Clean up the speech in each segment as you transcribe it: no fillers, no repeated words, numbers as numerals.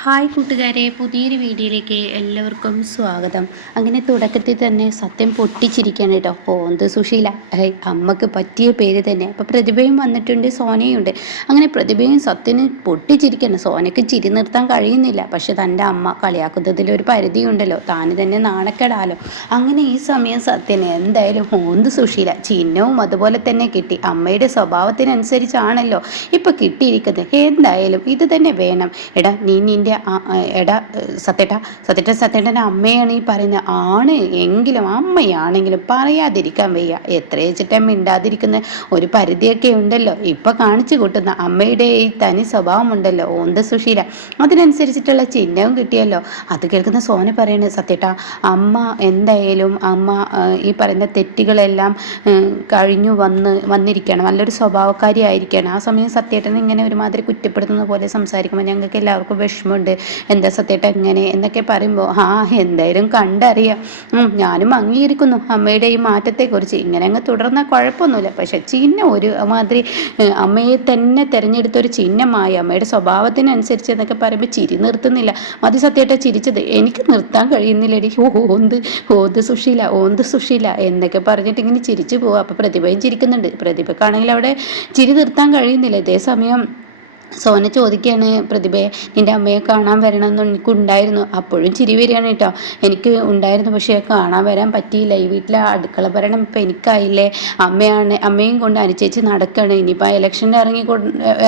Hi കൂട്ടുകാരെ, പുതിയൊരു വീഡിയോയിലേക്ക് എല്ലാവർക്കും സ്വാഗതം. അങ്ങനെ തുടക്കത്തിൽ തന്നെ സത്യം പൊട്ടിച്ചിരിക്കുകയാണ് കേട്ടോ. ഓന്ത് സുശീല, അമ്മക്ക് പറ്റിയ പേര് തന്നെ. അപ്പോൾ പ്രതിഭയും വന്നിട്ടുണ്ട്, സോനയും ഉണ്ട്. അങ്ങനെ പ്രതിഭയും സത്യന് പൊട്ടിച്ചിരിക്കുകയാണ്. സോനയ്ക്ക് ചിരി നിർത്താൻ കഴിയുന്നില്ല. പക്ഷെ തൻ്റെ അമ്മ കളിയാക്കുന്നതിലൊരു പരിധിയുണ്ടല്ലോ, താന് തന്നെ നാണക്കെടാലോ. അങ്ങനെ ഈ സമയം സത്യന് എന്തായാലും ഓന്ത് സുശീല ചിഹ്നവും അതുപോലെ തന്നെ കിട്ടി. അമ്മയുടെ സ്വഭാവത്തിനനുസരിച്ചാണല്ലോ ഇപ്പം കിട്ടിയിരിക്കുന്നത്. എന്തായാലും ഇത് തന്നെ വേണം. എടാ നിന്റെ എടാ സത്യേട്ടൻ്റെ അമ്മയാണ് ഈ പറയുന്നത്. ആണ് എങ്കിലും അമ്മയാണെങ്കിലും പറയാതിരിക്കാൻ വയ്യ. എത്ര വെച്ചിട്ടാ മിണ്ടാതിരിക്കുന്ന ഒരു പരിധിയൊക്കെ ഉണ്ടല്ലോ. ഇപ്പൊ കാണിച്ചു കൂട്ടുന്ന അമ്മയുടെ ഈ തനി സ്വഭാവം ഉണ്ടല്ലോ, ഓന്ത സുശീല, അതിനനുസരിച്ചിട്ടുള്ള ചിഹ്നവും കിട്ടിയല്ലോ. അത് കേൾക്കുന്ന സോന പറയണത്, സത്യേട്ടാ അമ്മ എന്തായാലും അമ്മ ഈ പറയുന്ന തെറ്റുകളെല്ലാം കഴിഞ്ഞു വന്നിരിക്കുകയാണ്, നല്ലൊരു സ്വഭാവക്കാരി ആയിരിക്കുകയാണ്. ആ സമയം സത്യേട്ടൻ ഇങ്ങനെ ഒരുമാതിരി കുറ്റപ്പെടുത്തുന്ന പോലെ സംസാരിക്കുമ്പോൾ ഞങ്ങൾക്ക് എല്ലാവർക്കും വിഷമമുണ്ട്. എന്താ സത്യേട്ട എങ്ങനെ എന്നൊക്കെ പറയുമ്പോൾ എന്തായാലും കണ്ടറിയാം. ഞാനും അംഗീകരിക്കുന്നു അമ്മയുടെ ഈ മാറ്റത്തെക്കുറിച്ച്. ഇങ്ങനെ അങ്ങ് തുടർന്നാൽ കുഴപ്പമൊന്നുമില്ല. പക്ഷെ ചിഹ്നം ഒരു മാതിരി അമ്മയെ തന്നെ തിരഞ്ഞെടുത്തൊരു ചിഹ്നമായി, അമ്മയുടെ സ്വഭാവത്തിനനുസരിച്ച് എന്നൊക്കെ പറയുമ്പോൾ ചിരി നിർത്തുന്നില്ല. മതി സത്യേട്ട ചിരിച്ചത്, എനിക്ക് നിർത്താൻ കഴിയുന്നില്ലടി. ഓന്ത് സുശീല എന്നൊക്കെ പറഞ്ഞിട്ട് ഇങ്ങനെ ചിരിച്ചു പോവുക. അപ്പോൾ പ്രതിഭയും ചിരിക്കുന്നുണ്ട്. പ്രതിഭക്കാണെങ്കിൽ അവിടെ ചിരി നിർത്താൻ കഴിയുന്നില്ല. ഇതേ സമയം സോന ചോദിക്കുകയാണ്, പ്രതിഭയെ നിൻ്റെ അമ്മയെ കാണാൻ വരണമെന്ന് എനിക്കുണ്ടായിരുന്നു. അപ്പോഴും ചിരി വരികയാണ് കേട്ടോ. എനിക്ക് ഉണ്ടായിരുന്നു, പക്ഷേ കാണാൻ വരാൻ പറ്റിയില്ല. ഈ വീട്ടിലെ അടുക്കള ഭരണം ഇപ്പം എനിക്കായില്ലേ. അമ്മയും കൊണ്ട് അനുചേച്ചി നടക്കുകയാണ്. ഇനിയിപ്പോൾ ഇലക്ഷന്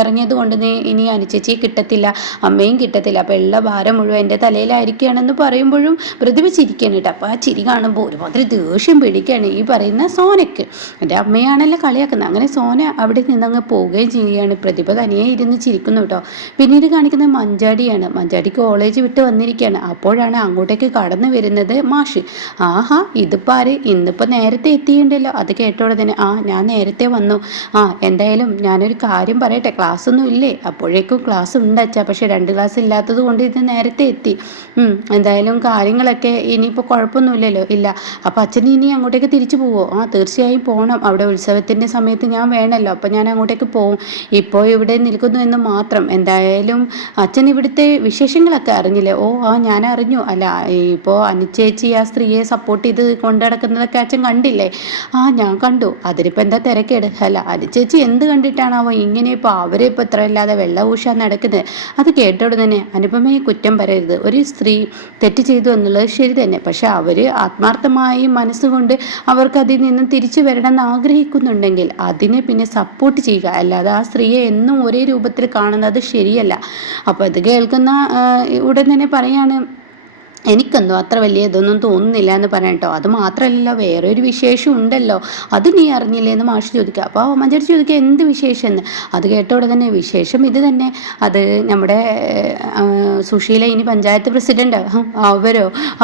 ഇറങ്ങിയത് കൊണ്ട് ഇനി അനുചേച്ചിയെ കിട്ടത്തില്ല, അമ്മയും കിട്ടത്തില്ല. അപ്പോൾ ഉള്ള ഭാരം മുഴുവൻ എൻ്റെ തലയിലായിരിക്കുകയാണെന്ന് പറയുമ്പോഴും പ്രതിഭ ചിരിക്കുകയാണ് കേട്ടോ. അപ്പോൾ ആ ചിരി കാണുമ്പോൾ ഒരുമാതിരി ദേഷ്യം പിടിക്കുകയാണ് ഈ പറയുന്ന സോനയ്ക്ക്. എൻ്റെ അമ്മയാണല്ലോ കളിയാക്കുന്നത്. അങ്ങനെ സോന അവിടെ നിന്നങ്ങ് പോവുകയും ചെയ്യുകയാണ്. പ്രതിഭ തനിയെ ഇരുന്ന് ചിരിക്കുന്നു കേട്ടോ. പിന്നീട് കാണിക്കുന്നത് മഞ്ചാടിയാണ്. മഞ്ചാടി കോളേജ് വിട്ട് വന്നിരിക്കുകയാണ്. അപ്പോഴാണ് അങ്ങോട്ടേക്ക് കടന്നു വരുന്നത് മാഷ്. ഇതിപ്പോൾ ആര്, ഇന്നിപ്പോൾ നേരത്തെ എത്തിയിട്ടുണ്ടല്ലോ. അത് കേട്ടോടെ തന്നെ ഞാൻ നേരത്തെ വന്നു. എന്തായാലും ഞാനൊരു കാര്യം പറയട്ടെ, ക്ലാസ് ഒന്നും ഇല്ലേ? അപ്പോഴേക്കും ക്ലാസ് ഉണ്ട് അച്ഛാ, പക്ഷെ 2 ക്ലാസ് ഇല്ലാത്തത് കൊണ്ട് ഇത് നേരത്തെ എത്തി. എന്തായാലും കാര്യങ്ങളൊക്കെ ഇനിയിപ്പോൾ കുഴപ്പമൊന്നുമില്ലല്ലോ. ഇല്ല, അപ്പോൾ അച്ഛൻ ഇനി അങ്ങോട്ടേക്ക് തിരിച്ചു പോവോ? തീർച്ചയായും പോകണം. അവിടെ ഉത്സവത്തിൻ്റെ സമയത്ത് ഞാൻ വേണമല്ലോ, അപ്പോൾ ഞാൻ അങ്ങോട്ടേക്ക് പോകും. ഇപ്പോൾ ഇവിടെ നിൽക്കുന്നു എന്ന് മാത്രം. എന്തായാലും അച്ഛൻ ഇവിടുത്തെ വിശേഷങ്ങളൊക്കെ അറിഞ്ഞില്ലേ? ഞാൻ അറിഞ്ഞു. അല്ല, ഇപ്പോൾ അനുചേച്ചി ആ സ്ത്രീയെ സപ്പോർട്ട് ചെയ്ത് കൊണ്ടുനടക്കുന്നതൊക്കെ അച്ഛൻ കണ്ടില്ലേ? ഞാൻ കണ്ടു. അതിനിപ്പോൾ എന്താ തിരക്കേട്? അല്ല, അനുചേച്ചി എന്ത് കണ്ടിട്ടാണാവോ ഇങ്ങനെ ഇപ്പോൾ അവരെ ഇപ്പോൾ ഇത്ര ഇല്ലാതെ വെള്ളപൂശാൻ നടക്കുന്നത്? അത് കേട്ടോട് തന്നെ അനുപമയെ കുറ്റം പറയരുത്. ഒരു സ്ത്രീ തെറ്റ് ചെയ്തു എന്നുള്ളത് ശരി തന്നെ, പക്ഷെ അവർ ആത്മാർത്ഥമായി മനസ്സുകൊണ്ട് അവർക്ക് അതിൽ നിന്നും തിരിച്ചു വരണമെന്ന് ആഗ്രഹിക്കുന്നുണ്ടെങ്കിൽ അതിനെ പിന്നെ സപ്പോർട്ട് ചെയ്യുക, അല്ലാതെ ആ സ്ത്രീയെ എന്നും ഒരേ രൂപത്തിൽ കാണുന്നത് ശരിയല്ല. അപ്പോൾ ഇത് കേൾക്കുന്ന ഉടൻ തന്നെ പറയാണ്, എനിക്കെന്തോ അത്ര വലിയ ഇതൊന്നും തോന്നുന്നില്ല എന്ന് പറയാം കേട്ടോ. അത് മാത്രമല്ലല്ലോ, വേറൊരു വിശേഷം ഉണ്ടല്ലോ, അത് നീ അറിഞ്ഞില്ലേ എന്ന് മാഷ് ചോദിക്കുക. അപ്പോൾ മഞ്ചേരി ചോദിക്കുക, എന്ത് വിശേഷം എന്ന്. അത് കേട്ടോടെ തന്നെ, വിശേഷം ഇത് തന്നെ, അത് നമ്മുടെ സുശീല ഇനി പഞ്ചായത്ത് പ്രസിഡന്റ്.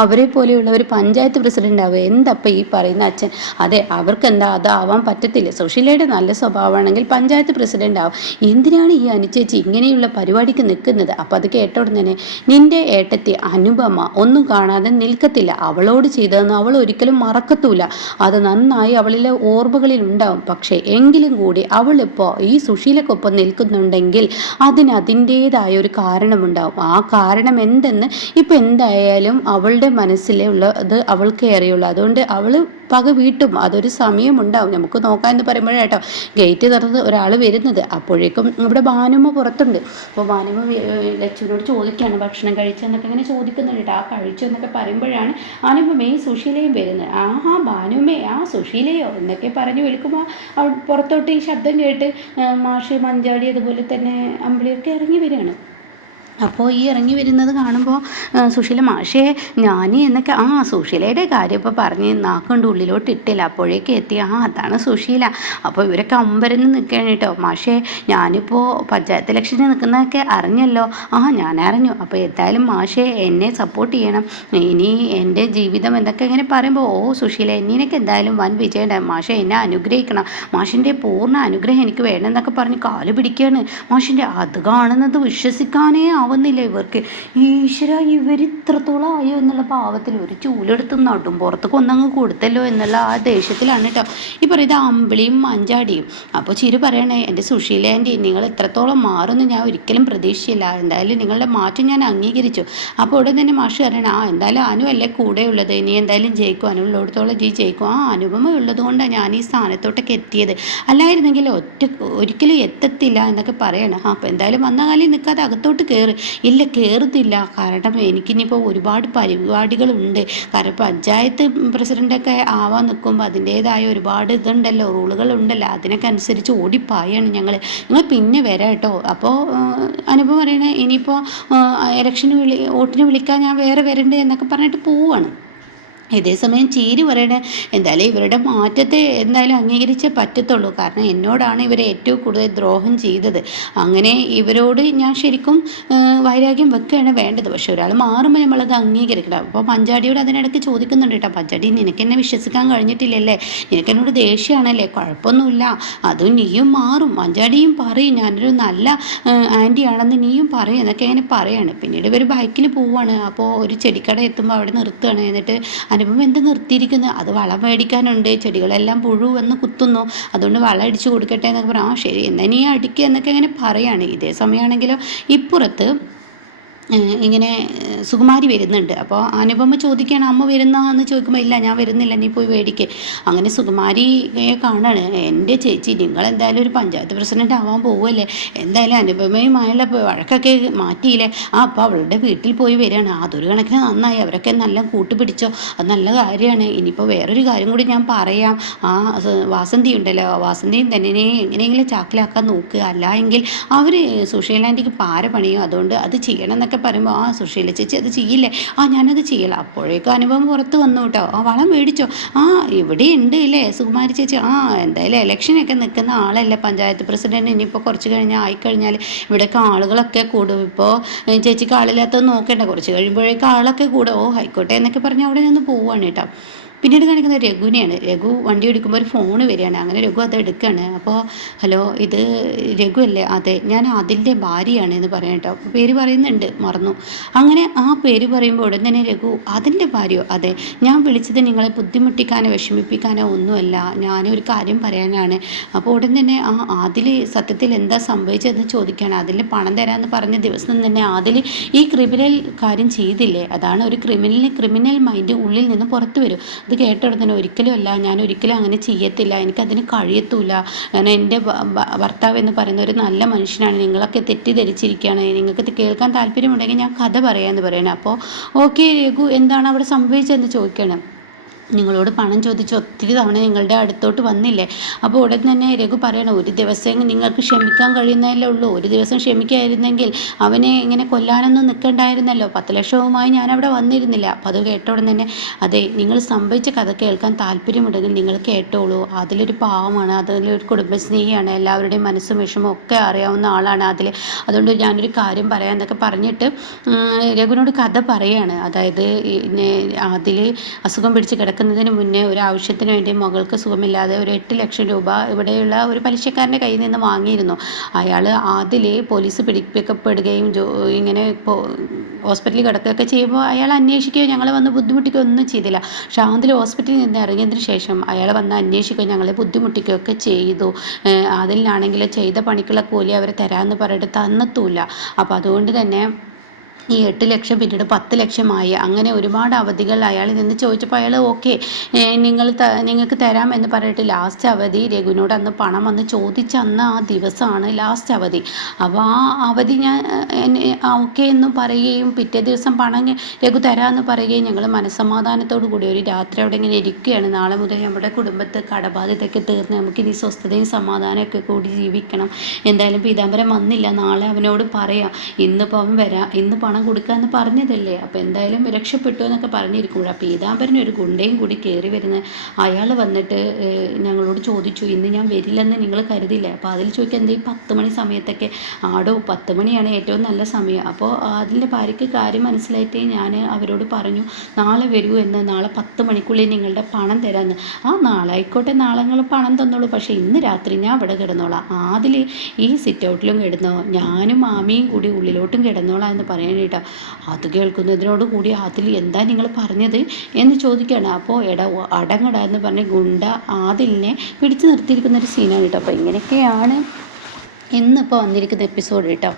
അവരെ പോലെയുള്ള ഒരു പഞ്ചായത്ത് പ്രസിഡന്റ് ആവുക, എന്തപ്പം ഈ പറയുന്ന അച്ഛൻ? അതെ, അവർക്ക് എന്താ അതാവാൻ പറ്റത്തില്ല. സുശീലയുടെ നല്ല സ്വഭാവമാണെങ്കിൽ പഞ്ചായത്ത് പ്രസിഡന്റ് ആവും. എന്തിനാണ് ഈ അനുചേച്ചി ഇങ്ങനെയുള്ള പരിപാടിക്ക് നിൽക്കുന്നത്? അപ്പോൾ അത് കേട്ടോടെ തന്നെ, നിന്റെ ഏട്ടത്തി അനുപമ ഒന്നും കാണാതെ നിൽക്കത്തില്ല. അവളോട് ചെയ്തതെന്ന് അവൾ ഒരിക്കലും മറക്കത്തൂല. അത് നന്നായി അവളിലെ ഓർമ്മകളിൽ ഉണ്ടാവും. പക്ഷേ എങ്കിലും കൂടി അവളിപ്പോൾ ഈ സുശീലക്കൊപ്പം നിൽക്കുന്നുണ്ടെങ്കിൽ അതിൻ്റേതായ ഒരു കാരണമുണ്ടാവും. ആ കാരണം എന്തെന്ന് ഇപ്പം എന്തായാലും അവളുടെ മനസ്സിലുള്ളത് അവൾക്ക് അറിയുള്ളൂ. അതുകൊണ്ട് അവൾ പക വീട്ടും. അതൊരു സമയമുണ്ടാവും, നമുക്ക് നോക്കാമെന്ന് പറയുമ്പോഴേട്ടോ ഗേറ്റ് തുറന്ന് ഒരാൾ വരുന്നത്. അപ്പോഴേക്കും ഇവിടെ ഭാനുമ്മ പുറത്തുണ്ട്. അപ്പോൾ ഭാനുമ്മ ലച്ചുവിനോട് ചോദിക്കുകയാണ്, ഭക്ഷണം കഴിച്ചെന്നൊക്കെ ഇങ്ങനെ ചോദിക്കുന്നുണ്ട്. കഴിച്ചു എന്നൊക്കെ പറയുമ്പോഴാണ് അനുപമയും സുശീലയും വരുന്നത്. ഭാനുമ്മേ, സുശീലയോ എന്നൊക്കെ പറഞ്ഞ് വിളിക്കുമ്പോൾ പുറത്തോട്ട് ഈ ശബ്ദം കേട്ട് മാഷ്, മഞ്ചാടി, അതുപോലെ തന്നെ അമ്പിളിയൊക്കെ ഇറങ്ങി വരികയാണ്. അപ്പോൾ ഈ ഇറങ്ങി വരുന്നത് കാണുമ്പോൾ സുശീല, മാഷേ ഞാൻ എന്നൊക്കെ സുശീലയുടെ കാര്യം ഇപ്പോൾ പറഞ്ഞ് നാക്കൊണ്ട് ഉള്ളിലോട്ട് ഇട്ടില്ല. അപ്പോഴേക്ക് എത്തി, അതാണ് സുശീല. അപ്പോൾ ഇവരൊക്കെ അമ്പരന്ന് നിൽക്കുകയാണ് കേട്ടോ. മാഷേ, ഞാനിപ്പോൾ പഞ്ചായത്ത് ഇലക്ഷന് നിൽക്കുന്നതൊക്കെ അറിഞ്ഞല്ലോ. ഞാൻ അറിഞ്ഞു. അപ്പോൾ എന്തായാലും മാഷേ എന്നെ സപ്പോർട്ട് ചെയ്യണം. ഇനി എൻ്റെ ജീവിതം എന്നൊക്കെ ഇങ്ങനെ പറയുമ്പോൾ, സുശീല എന്നൊക്കെ എന്തായാലും വൻ വിജയം. മാഷേ എന്നെ അനുഗ്രഹിക്കണം, മാഷിൻ്റെ പൂർണ്ണ അനുഗ്രഹം എനിക്ക് വേണമെന്നൊക്കെ പറഞ്ഞ് കാല് പിടിക്കുകയാണ് മാഷിൻ്റെ. അത് കാണുന്നത് വിശ്വസിക്കാനേ ആവുന്നില്ല ഇവർക്ക്. ഈശ്വര, ഇവർ ഇത്രത്തോളം ആയോ എന്നുള്ള പാവത്തിൽ ഒരു ചൂലെടുത്ത് നടും പുറത്തേക്ക് ഒന്നങ്ങ് കൊടുത്തല്ലോ എന്നുള്ള ആ ദേഷ്യത്തിലാണ് കേട്ടോ ഈ പറയുന്നത് അമ്പിളിയും മഞ്ചാടിയും. അപ്പോൾ ചിരു പറയണേ, എൻ്റെ സുശീല ആൻറ്റി, നിങ്ങൾ എത്രത്തോളം മാറുമെന്ന് ഞാൻ ഒരിക്കലും പ്രതീക്ഷിച്ചില്ല. എന്തായാലും നിങ്ങളുടെ മാറ്റം ഞാൻ അംഗീകരിച്ചു. അപ്പോൾ ഉടൻ തന്നെ മാഷ് പറയണം, എന്തായാലും അനു അല്ലേ കൂടെ ഉള്ളത്, ഇനി എന്തായാലും ജയിക്കും, അനു ഉള്ളിടത്തോളം ജയിക്കും. അനുപമ ഉള്ളത് കൊണ്ടാണ് ഞാൻ ഈ സ്ഥാനത്തോട്ടൊക്കെ എത്തിയത്, അല്ലായിരുന്നെങ്കിൽ ഒരിക്കലും എത്തത്തില്ല എന്നൊക്കെ പറയണം. അപ്പോൾ എന്തായാലും വന്ന കാലം നിൽക്കാതെ അകത്തോട്ട് കയറി. ഇല്ല, കയറുന്നില്ല, കാരണം എനിക്കിനിപ്പോൾ ഒരുപാട് പരിപാടികളുണ്ട്. കാരണം പഞ്ചായത്ത് പ്രസിഡൻ്റൊക്കെ ആവാൻ നിൽക്കുമ്പോൾ അതിൻ്റേതായ ഒരുപാട് ഇതുണ്ടല്ലോ, റൂളുകളുണ്ടല്ലോ, അതിനൊക്കെ അനുസരിച്ച് ഓടിപ്പായാണ് ഞങ്ങൾ പിന്നെ വരാം കേട്ടോ. അപ്പോൾ അനുഭവം പറയണേ, ഇനിയിപ്പോൾ വോട്ടിന് വിളിക്കാൻ ഞാൻ വേറെ വരണ്ടേ എന്നൊക്കെ പറഞ്ഞിട്ട് പോവാണ്. ഇതേസമയം ചീരി പറയണേ, എന്തായാലും ഇവരുടെ മാറ്റത്തെ എന്തായാലും അംഗീകരിച്ചേ പറ്റത്തുള്ളൂ, കാരണം എന്നോടാണ് ഇവരെ ഏറ്റവും കൂടുതൽ ദ്രോഹം ചെയ്തത്. അങ്ങനെ ഇവരോട് ഞാൻ ശരിക്കും വൈരാഗ്യം വെക്കുകയാണ് വേണ്ടത്. പക്ഷെ ഒരാൾ മാറുമ്പോൾ നമ്മളത് അംഗീകരിക്കണം. അപ്പോൾ മഞ്ചാടിയോട് അതിനിടയ്ക്ക് ചോദിക്കുന്നുണ്ട് കേട്ടോ, മഞ്ചാടി നിനക്കെന്നെ വിശ്വസിക്കാൻ കഴിഞ്ഞിട്ടില്ലല്ലേ, നിനക്കെന്നോട് ദേഷ്യമാണല്ലേ, കുഴപ്പമൊന്നുമില്ല, അതും നീയും മാറും, മഞ്ചാടിയും പറയും ഞാനൊരു നല്ല ആൻറ്റിയാണെന്ന് നീയും പറയും എന്നൊക്കെ അങ്ങനെ പറയാണ്. പിന്നീട് ഇവർ ബൈക്കിൽ പോവുകയാണ്. അപ്പോൾ ഒരു ചെടിക്കട എത്തുമ്പോൾ അവിടെ നിർത്തുകയാണ്. എന്നിട്ട് അനുപമ എന്ത് നിർത്തിയിരിക്കുന്നത്, അത് വളം മേടിക്കാനുണ്ട്, ചെടികളെല്ലാം പുഴു വന്ന് കുത്തുന്നു, അതുകൊണ്ട് വളം അടിച്ചു കൊടുക്കട്ടെ എന്നൊക്കെ പറയാം. ശരി എന്നാൽ നീ അടിക്കുക എന്നൊക്കെ അങ്ങനെ പറയാണ്. ഇതേ സമയമാണെങ്കിലോ ഇപ്പുറത്ത് ഇങ്ങനെ സുകുമാരി വരുന്നുണ്ട്. അപ്പോൾ അനുപമ ചോദിക്കുകയാണ്, അമ്മ വരുന്നതെന്ന് ചോദിക്കുമ്പോൾ ഇല്ല ഞാൻ വരുന്നില്ല, നീ പോയി മേടിക്ക്. അങ്ങനെ സുകുമാരിയെ കാണാണ്, എൻ്റെ ചേച്ചി നിങ്ങളെന്തായാലും ഒരു പഞ്ചായത്ത് പ്രസിഡൻ്റ് ആവാൻ പോവുമല്ലേ, എന്തായാലും അനുപമയുമായുള്ള വഴക്കൊക്കെ മാറ്റിയില്ലേ, അപ്പോൾ അവളുടെ വീട്ടിൽ പോയി വരികയാണ്. അതൊരു കണക്കിന് നന്നായി, അവരൊക്കെ നല്ല കൂട്ടുപിടിച്ചോ, അത് നല്ല കാര്യമാണ്. ഇനിയിപ്പോൾ വേറൊരു കാര്യം കൂടി ഞാൻ പറയാം, ആ വാസന്തി ഉണ്ടല്ലോ, വാസന്തിയും തന്നെ എങ്ങനെയെങ്കിലും ചാക്കിലാക്കാൻ നോക്കുക, അല്ല എങ്കിൽ അവർ സുശീലാൻ്റിക്ക് പാര പണിയും, അതുകൊണ്ട് അത് ചെയ്യണം എന്നൊക്കെ പറയുമ്പോൾ ആ സുശീല ചേച്ചി അത് ചെയ്യില്ലേ, ഞാനത് ചെയ്യില്ല. അപ്പോഴേക്കും അനുഭവം പുറത്ത് വന്നു കേട്ടോ. വളം മേടിച്ചോ, ഇവിടെ ഉണ്ട് ഇല്ലേ സുകുമാരി ചേച്ചി, എന്തായാലും ഇലക്ഷനൊക്കെ നിൽക്കുന്ന ആളല്ലേ പഞ്ചായത്ത് പ്രസിഡന്റ്, ഇനിയിപ്പോൾ കുറച്ച് കഴിഞ്ഞാൽ ആയിക്കഴിഞ്ഞാൽ ഇവിടെയൊക്കെ ആളുകളൊക്കെ കൂടും. ഇപ്പോൾ ചേച്ചിക്ക് ആളില്ലാത്തത് നോക്കേണ്ട, കുറച്ച് കഴിയുമ്പോഴേക്കും ആളൊക്കെ കൂടും. ആയിക്കോട്ടെ എന്നൊക്കെ പറഞ്ഞ് അവിടെ നിന്ന് പോവുകയാണ് കേട്ടോ. പിന്നീട് കാണിക്കുന്നത് രഘുവിനെയാണ്. രഘു വണ്ടി ഓടിക്കുമ്പോൾ ഒരു ഫോൺ വരികയാണ്. അങ്ങനെ രഘു അത് എടുക്കുകയാണ്. അപ്പോൾ ഹലോ, ഇത് രഘു അല്ലേ? അതെ, ഞാൻ അതിൻ്റെ ഭാര്യയാണ് എന്ന് പറയാം കേട്ടോ. പേര് പറയുന്നുണ്ട്, മറന്നു. അങ്ങനെ ആ പേര് പറയുമ്പോൾ ഉടൻ തന്നെ രഘു, അതിൻ്റെ ഭാര്യയോ? അതെ, ഞാൻ വിളിച്ചത് നിങ്ങളെ ബുദ്ധിമുട്ടിക്കാനോ വിഷമിപ്പിക്കാനോ ഒന്നുമല്ല, ഞാനൊരു കാര്യം പറയാനാണ്. അപ്പോൾ ഉടൻ തന്നെ അതിൽ സത്യത്തിൽ എന്താ സംഭവിച്ചതെന്ന് ചോദിക്കുകയാണ്. അതിൽ പണം തരാമെന്ന് പറഞ്ഞ ദിവസം തന്നെ അതിൽ ഈ ക്രിമിനൽ കാര്യം ചെയ്തില്ലേ, അതാണ് ഒരു ക്രിമിനൽ മൈൻഡ് ഉള്ളിൽ നിന്ന് പുറത്തു വരും. ഇത് കേട്ട ഉടനെ ഒരിക്കലും അല്ല, ഞാൻ ഒരിക്കലും അങ്ങനെ ചെയ്യത്തില്ല, എനിക്കതിന് കഴിയത്തില്ല, കാരണം എൻ്റെ ഭർത്താവ് എന്ന് പറയുന്ന ഒരു നല്ല മനുഷ്യനാണ്, നിങ്ങളൊക്കെ തെറ്റിദ്ധരിച്ചിരിക്കുകയാണ്, നിങ്ങൾക്ക് കേൾക്കാൻ താല്പര്യമുണ്ടെങ്കിൽ ഞാൻ കഥ പറയാമെന്ന് പറയണം. അപ്പോൾ ഓക്കെ രഘു, എന്താണ് അവിടെ സംഭവിച്ചതെന്ന് ചോദിക്കണം. നിങ്ങളോട് പണം ചോദിച്ച് ഒത്തിരി തവണ നിങ്ങളുടെ അടുത്തോട്ട് വന്നില്ലേ? അപ്പോൾ ഉടൻ തന്നെ രഘു പറയണം, ഒരു ദിവസം നിങ്ങൾക്ക് ക്ഷമിക്കാൻ കഴിയുന്നതല്ലേ ഉള്ളൂ, ഒരു ദിവസം ക്ഷമിക്കായിരുന്നെങ്കിൽ അവനെ ഇങ്ങനെ കൊല്ലാനൊന്നും നിൽക്കണ്ടായിരുന്നല്ലോ, 10 ലക്ഷവുമായി ഞാൻ അവിടെ വന്നിരുന്നില്ല. അപ്പോൾ അത് കേട്ട ഉടൻ തന്നെ, അതെ, നിങ്ങൾ സംഭവിച്ച കഥ കേൾക്കാൻ താല്പര്യമുണ്ടെങ്കിൽ നിങ്ങൾ കേട്ടോളൂ, അതിലൊരു പാവമാണ്, അതിലൊരു കുടുംബസ്നേഹിയാണ്, എല്ലാവരുടെയും മനസ്സും വിഷമവും ഒക്കെ അറിയാവുന്ന ആളാണ് അതിൽ, അതുകൊണ്ട് ഞാനൊരു കാര്യം പറയാം എന്നൊക്കെ പറഞ്ഞിട്ട് രഘുവിനോട് കഥ പറയാണ്. അതായത് അതിൽ അസുഖം പിടിച്ച് കിടക്കുന്നതിന് മുന്നേ ഒരു ആവശ്യത്തിന് വേണ്ടി മകൾക്ക് സുഖമില്ലാതെ ഒരു 8 ലക്ഷം രൂപ ഇവിടെയുള്ള ഒരു പലിശക്കാരൻ്റെ കയ്യിൽ നിന്ന് വാങ്ങിയിരുന്നു. അയാൾ അതിൽ പോലീസ് പിടിപ്പിക്കപ്പെടുകയും ഇങ്ങനെ ഹോസ്പിറ്റലിൽ കിടക്കുകയൊക്കെ ചെയ്യുമ്പോൾ അയാൾ അന്വേഷിക്കുകയോ ഞങ്ങളെ വന്ന് ബുദ്ധിമുട്ടിക്കുകയോ ഒന്നും ചെയ്തില്ല. പക്ഷെ അതിൽ ഹോസ്പിറ്റലിൽ നിന്ന് ഇറങ്ങിയതിന് ശേഷം അയാൾ വന്ന് അന്വേഷിക്കുകയോ ഞങ്ങളെ ബുദ്ധിമുട്ടിക്കുകയൊക്കെ ചെയ്തു. അതിലാണെങ്കിൽ ചെയ്ത പണിക്കുള്ള കൂലി അവർ തരാമെന്ന് പറഞ്ഞിട്ട് തന്നത്തുമില്ല. അപ്പോൾ അതുകൊണ്ട് തന്നെ ഈ 8 ലക്ഷം പിന്നീട് 10 ലക്ഷമായി. അങ്ങനെ ഒരുപാട് അവധികൾ അയാളിൽ നിന്ന് ചോദിച്ചപ്പോൾ അയാൾ ഓക്കെ നിങ്ങൾക്ക് തരാമെന്ന് പറഞ്ഞിട്ട് ലാസ്റ്റ് അവധി രഘുവിനോട് അന്ന് പണം വന്ന് ചോദിച്ച അന്ന് ആ ദിവസമാണ് ലാസ്റ്റ് അവധി. അപ്പോൾ ആ അവധി ഞാൻ ഓക്കെ എന്നും പറയുകയും പിറ്റേ ദിവസം പണം രഘു തരാമെന്ന് പറയുകയും ഞങ്ങൾ മനസ്സമാധാനത്തോടു കൂടി ഒരു രാത്രി അവിടെ ഇങ്ങനെ ഇരിക്കുകയാണ്. നാളെ മുതൽ നമ്മുടെ കുടുംബത്തെ കടബാധ്യതയൊക്കെ തീർന്ന് നമുക്കിനി സ്വസ്ഥതയും സമാധാനമൊക്കെ കൂടി ജീവിക്കണം. എന്തായാലും പീതാംബരം വന്നില്ല, നാളെ അവനോട് പറയാം, ഇന്നിപ്പോൾ അവൻ വരാം, ഇന്ന് പണം കൊടുക്കാമെന്ന് പറഞ്ഞതല്ലേ, അപ്പോൾ എന്തായാലും രക്ഷപ്പെട്ടു എന്നൊക്കെ പറഞ്ഞിരിക്കുമ്പോൾ പീതാംബരൻ ഒരു ഗുണ്ടയും കൂടി കയറി വരുന്നത്. അയാൾ വന്നിട്ട് ഞങ്ങളോട് ചോദിച്ചു, ഇന്ന് ഞാൻ വരില്ലെന്ന് നിങ്ങൾ കരുതിയില്ലേ? അപ്പോൾ അതിൽ ചോദിക്കുക, എന്താ ഈ 10 മണി സമയത്തൊക്കെ? ആടോ 10 മണിയാണ് ഏറ്റവും നല്ല സമയം. അപ്പോൾ അതിൻ്റെ ഭാര്യയ്ക്ക് കാര്യം മനസ്സിലായിട്ട് ഞാൻ അവരോട് പറഞ്ഞു, നാളെ വരൂ എന്ന്, നാളെ 10 മണിക്കുള്ളിൽ നിങ്ങളുടെ പണം തരാമെന്ന്. ആ നാളെ ആയിക്കോട്ടെ, നാളെ നിങ്ങൾ പണം തന്നോളൂ, പക്ഷേ ഇന്ന് രാത്രി ഞാൻ ഇവിടെ കിടന്നോളാം, അതിൽ ഈ സിറ്റ് ഔട്ടിലും കിടന്നോ, ഞാനും മാമിയും കൂടി ഉള്ളിലോട്ടും കിടന്നോളാം എന്ന് പറയാനായിട്ടോ. അത് കേൾക്കുന്നതിനോട് കൂടി അതിൽ എന്താ നിങ്ങൾ പറഞ്ഞത് എന്ന് ചോദിക്കുകയാണ്. അപ്പോൾ അടങ്ങട എന്ന് പറഞ്ഞ് ഗുണ്ട ആദിലിനെ പിടിച്ചു നിർത്തിയിരിക്കുന്ന ഒരു സീനാണ് കേട്ടോ. അപ്പോൾ ഇങ്ങനെയൊക്കെയാണ് ഇന്നിപ്പോൾ വന്നിരിക്കുന്ന എപ്പിസോഡ് കേട്ടോ.